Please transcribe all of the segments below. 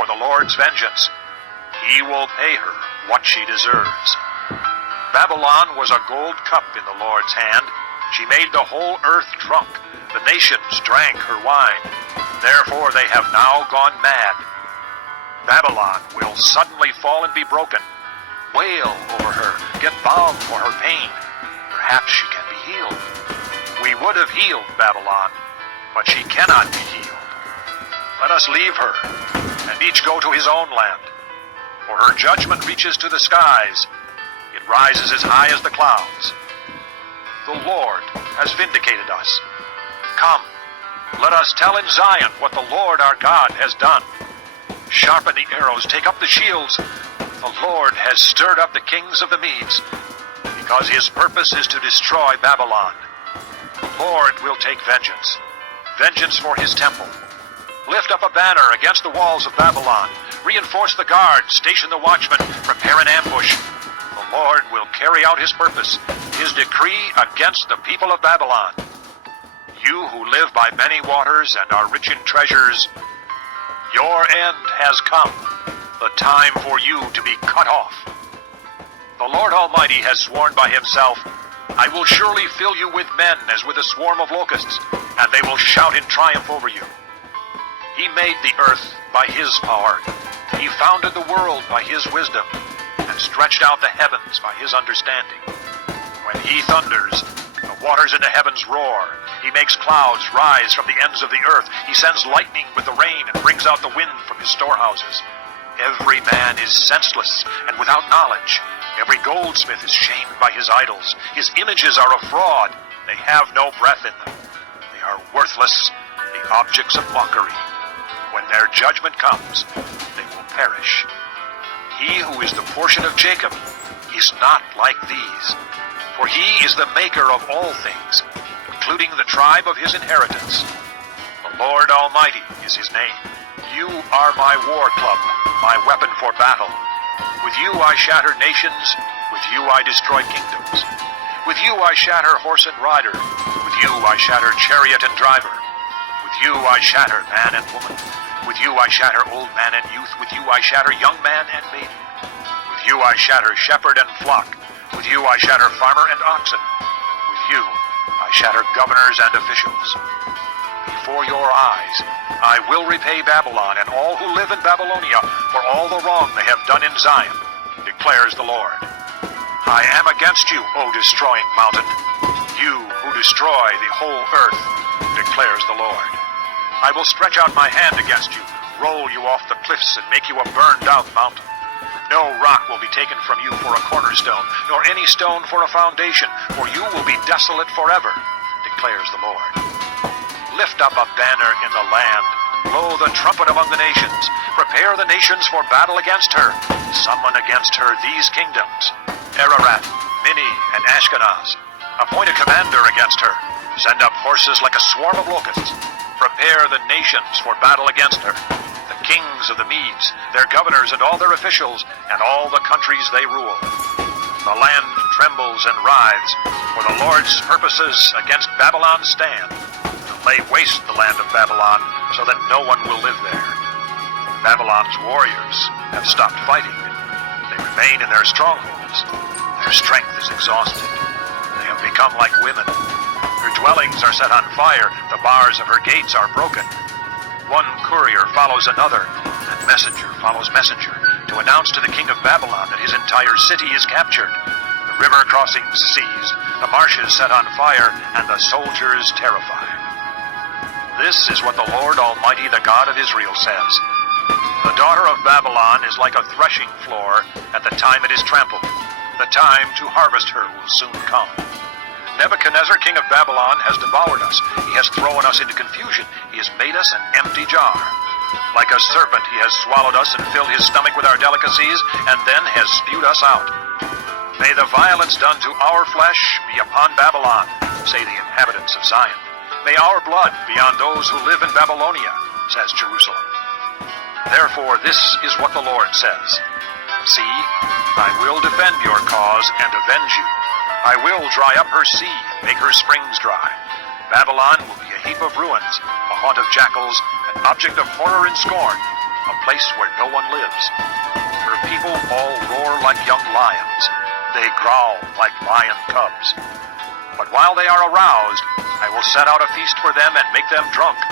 for the Lord's vengeance. He will pay her what she deserves. Babylon was a gold cup in the Lord's hand. She made the whole earth drunk. The nations drank her wine. Therefore they have now gone mad. Babylon will suddenly fall and be broken. Wail over her. Get balm for her pain. Perhaps she can be healed. We would have healed Babylon, but she cannot be healed. Let us leave her, and each go to his own land. For her judgment reaches to the skies. It rises as high as the clouds. The Lord has vindicated us. Come, let us tell in Zion what the Lord our God has done. Sharpen the arrows, take up the shields. The Lord has stirred up the kings of the Medes, because his purpose is to destroy Babylon. The Lord will take vengeance, vengeance for his temple. Lift up a banner against the walls of Babylon. Reinforce the guards, station the watchmen, prepare an ambush. The Lord will carry out his purpose, his decree against the people of Babylon. You who live by many waters and are rich in treasures, your end has come, the time for you to be cut off. The Lord Almighty has sworn by himself, I will surely fill you with men as with a swarm of locusts, and they will shout in triumph over you. He made the earth by his power. He founded the world by his wisdom, and stretched out the heavens by his understanding. When he thunders, the waters in the heavens roar. He makes clouds rise from the ends of the earth. He sends lightning with the rain and brings out the wind from his storehouses. Every man is senseless and without knowledge. Every goldsmith is shamed by his idols. His images are a fraud. They have no breath in them. They are worthless, the objects of mockery. When their judgment comes, they will perish. He who is the portion of Jacob is not like these, for he is the maker of all things, including the tribe of his inheritance. The Lord Almighty is his name. You are my war club, my weapon for battle. With you I shatter nations, with you I destroy kingdoms. With you I shatter horse and rider, with you I shatter chariot and driver. With you I shatter man and woman. With you I shatter old man and youth. With you I shatter young man and maiden. With you I shatter shepherd and flock. With you I shatter farmer and oxen. With you I shatter governors and officials. Before your eyes I will repay Babylon and all who live in Babylonia for all the wrong they have done in Zion, declares the Lord. I am against you, O destroying mountain, you who destroy the whole earth, declares the Lord. I will stretch out my hand against you, roll you off the cliffs, and make you a burned-out mountain. No rock will be taken from you for a cornerstone, nor any stone for a foundation, for you will be desolate forever, declares the Lord. Lift up a banner in the land, blow the trumpet among the nations, prepare the nations for battle against her, summon against her these kingdoms, Ararat, Minni, and Ashkenaz. Appoint a commander against her, send up horses like a swarm of locusts. Prepare the nations for battle against her, the kings of the Medes, their governors and all their officials, and all the countries they rule. The land trembles and writhes, for the Lord's purposes against Babylon stand, to lay waste the land of Babylon, so that no one will live there. Babylon's warriors have stopped fighting. They remain in their strongholds. Their strength is exhausted. They have become like women. Her dwellings are set on fire, the bars of her gates are broken. One courier follows another, and messenger follows messenger, to announce to the king of Babylon that his entire city is captured, the river crossings seized, the marshes set on fire, and the soldiers terrified. This is what the Lord Almighty, the God of Israel, says. The daughter of Babylon is like a threshing floor at the time it is trampled. The time to harvest her will soon come. Nebuchadnezzar, king of Babylon, has devoured us. He has thrown us into confusion. He has made us an empty jar. Like a serpent, he has swallowed us and filled his stomach with our delicacies, and then has spewed us out. May the violence done to our flesh be upon Babylon, say the inhabitants of Zion. May our blood be on those who live in Babylonia, says Jerusalem. Therefore, this is what the Lord says. See, I will defend your cause and avenge you. I will dry up her sea and make her springs dry. Babylon will be a heap of ruins, a haunt of jackals, an object of horror and scorn, a place where no one lives. Her people all roar like young lions. They growl like lion cubs. But while they are aroused, I will set out a feast for them and make them drunk,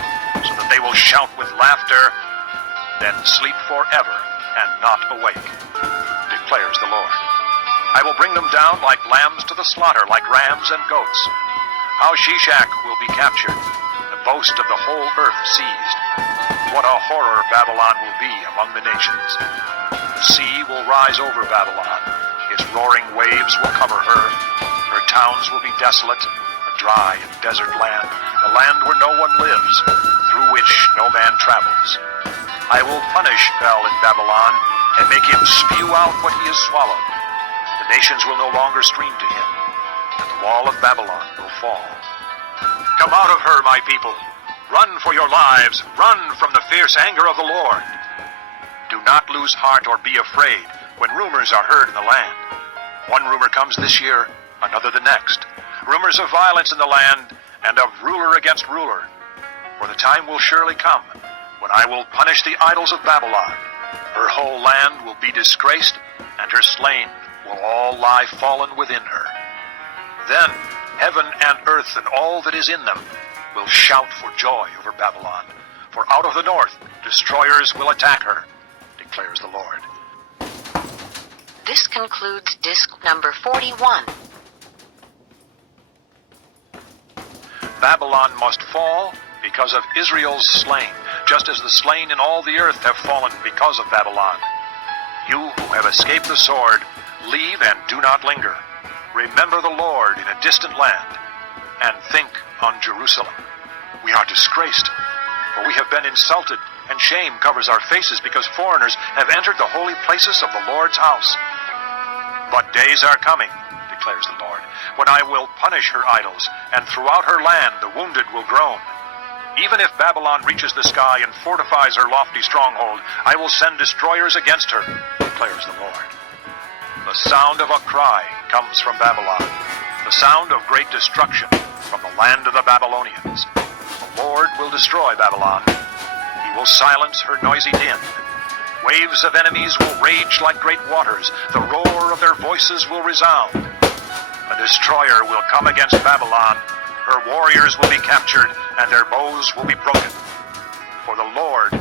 so that they will shout with laughter, then sleep forever and not awake, declares the Lord. I will bring them down like lambs to the slaughter, like rams and goats. How Shishak will be captured, the boast of the whole earth seized. What a horror Babylon will be among the nations. The sea will rise over Babylon. Its roaring waves will cover her. Her towns will be desolate, a dry and desert land, a land where no one lives, through which no man travels. I will punish Bel in Babylon and make him spew out what he has swallowed. The nations will no longer stream to him, and the wall of Babylon will fall. Come out of her, my people. Run for your lives. Run from the fierce anger of the Lord. Do not lose heart or be afraid when rumors are heard in the land. One rumor comes this year, another the next. Rumors of violence in the land and of ruler against ruler. For the time will surely come when I will punish the idols of Babylon. Her whole land will be disgraced, and her slain will all lie fallen within her. Then heaven and earth and all that is in them will shout for joy over Babylon. For out of the north destroyers will attack her, declares the Lord. This concludes disc number 41. Babylon must fall because of Israel's slain, just as the slain in all the earth have fallen because of Babylon. You who have escaped the sword, leave and do not linger. Remember the Lord in a distant land, and think on Jerusalem. We are disgraced, for we have been insulted, and shame covers our faces because foreigners have entered the holy places of the Lord's house. But days are coming, declares the Lord, when I will punish her idols, and throughout her land the wounded will groan. Even if Babylon reaches the sky and fortifies her lofty stronghold, I will send destroyers against her, declares the Lord. The sound of a cry comes from Babylon, the sound of great destruction from the land of the Babylonians. The Lord will destroy Babylon. He will silence her noisy din. Waves of enemies will rage like great waters. The roar of their voices will resound. A destroyer will come against Babylon. Her warriors will be captured, and their bows will be broken. For the Lord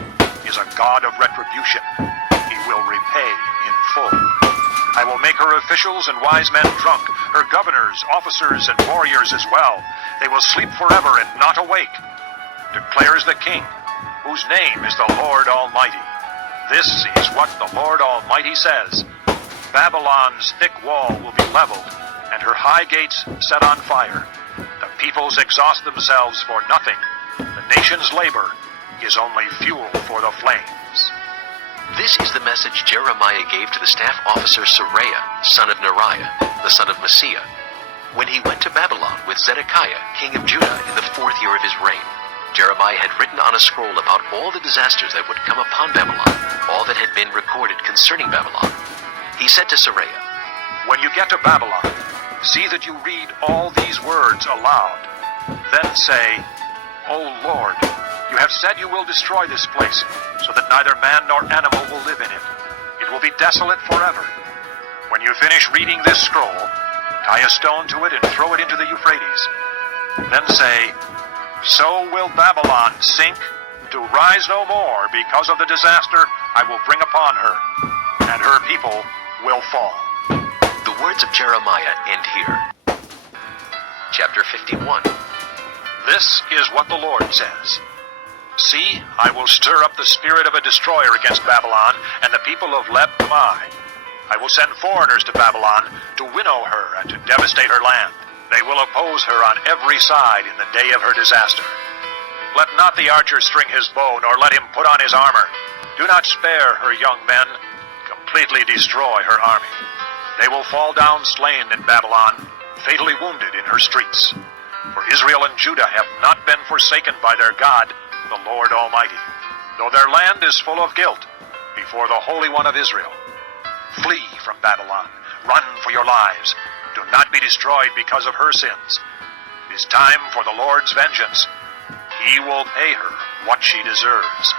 is a God of retribution. He will repay in full. I will make her officials and wise men drunk, her governors, officers, and warriors as well. They will sleep forever and not awake, declares the King, whose name is the Lord Almighty. This is what the Lord Almighty says. Babylon's thick wall will be leveled, and her high gates set on fire. The peoples exhaust themselves for nothing. The nation's labor is only fuel for the flames. This is the message Jeremiah gave to the staff officer Seraiah, son of Neriah, the son of Messiah, when he went to Babylon with Zedekiah, king of Judah, in the 4th year of his reign. Jeremiah had written on a scroll about all the disasters that would come upon Babylon, all that had been recorded concerning Babylon. He said to Seraiah, When you get to Babylon, see that you read all these words aloud. Then say, O Lord, you have said you will destroy this place, so that neither man nor animal will live in it. It will be desolate forever. When you finish reading this scroll, tie a stone to it and throw it into the Euphrates. Then say, So will Babylon sink, to rise no more because of the disaster I will bring upon her, and her people will fall. The words of Jeremiah end here. Chapter 51. This is what the Lord says. See, I will stir up the spirit of a destroyer against Babylon and the people of Leb-Kamai. I will send foreigners to Babylon to winnow her and to devastate her land. They will oppose her on every side in the day of her disaster. Let not the archer string his bow, nor let him put on his armor. Do not spare her young men. Completely destroy her army. They will fall down slain in Babylon, fatally wounded in her streets. For Israel and Judah have not been forsaken by their God, the Lord Almighty, though their land is full of guilt before the Holy One of Israel. Flee from Babylon. Run for your lives. Do not be destroyed because of her sins. It is time for the Lord's vengeance. He will pay her what she deserves.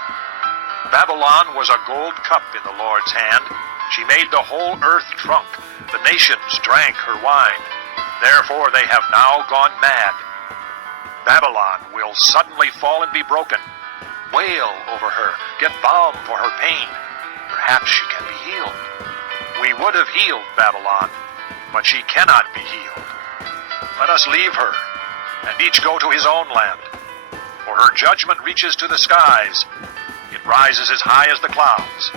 Babylon was a gold cup in the Lord's hand. She made the whole earth drunk. The nations drank her wine. Therefore they have now gone mad. Babylon will suddenly fall and be broken. Wail over her. Get balm for her pain. Perhaps she can be healed. We would have healed Babylon, but she cannot be healed. Let us leave her, and each go to his own land. For her judgment reaches to the skies. It rises as high as the clouds.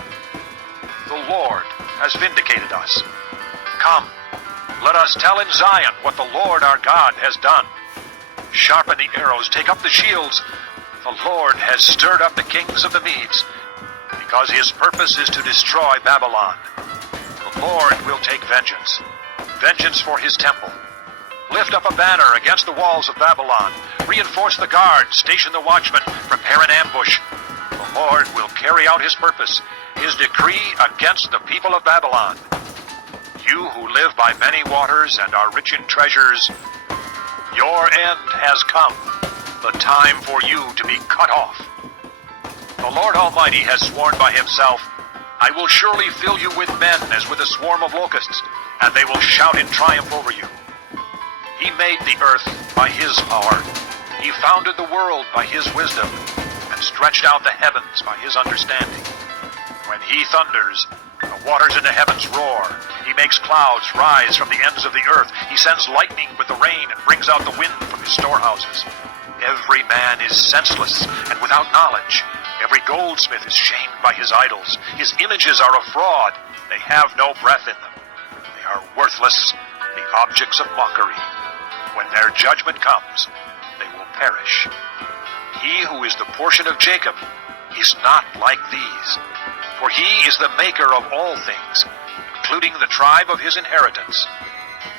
The Lord has vindicated us. Come, let us tell in Zion what the Lord our God has done. Sharpen the arrows, take up the shields. The Lord has stirred up the kings of the Medes, because his purpose is to destroy Babylon. The Lord will take vengeance, vengeance for his temple. Lift up a banner against the walls of Babylon. Reinforce the guards, station the watchmen, prepare an ambush. The Lord will carry out his purpose, his decree against the people of Babylon. You who live by many waters and are rich in treasures, your end has come, the time for you to be cut off. The Lord Almighty has sworn by himself, I will surely fill you with men as with a swarm of locusts, and they will shout in triumph over you. He made the earth by his power. He founded the world by his wisdom, and stretched out the heavens by his understanding. When he thunders, the waters in the heavens roar. He makes clouds rise from the ends of the earth. He sends lightning with the rain and brings out the wind from his storehouses. Every man is senseless and without knowledge. Every goldsmith is shamed by his idols. His images are a fraud. They have no breath in them. They are worthless, the objects of mockery. When their judgment comes, they will perish. He who is the portion of Jacob is not like these, for he is the maker of all things, including the tribe of his inheritance.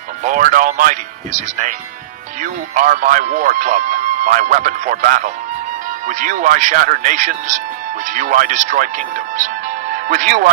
The Lord Almighty is his name. You are my war club, my weapon for battle. With you I shatter nations, with you I destroy kingdoms. With you I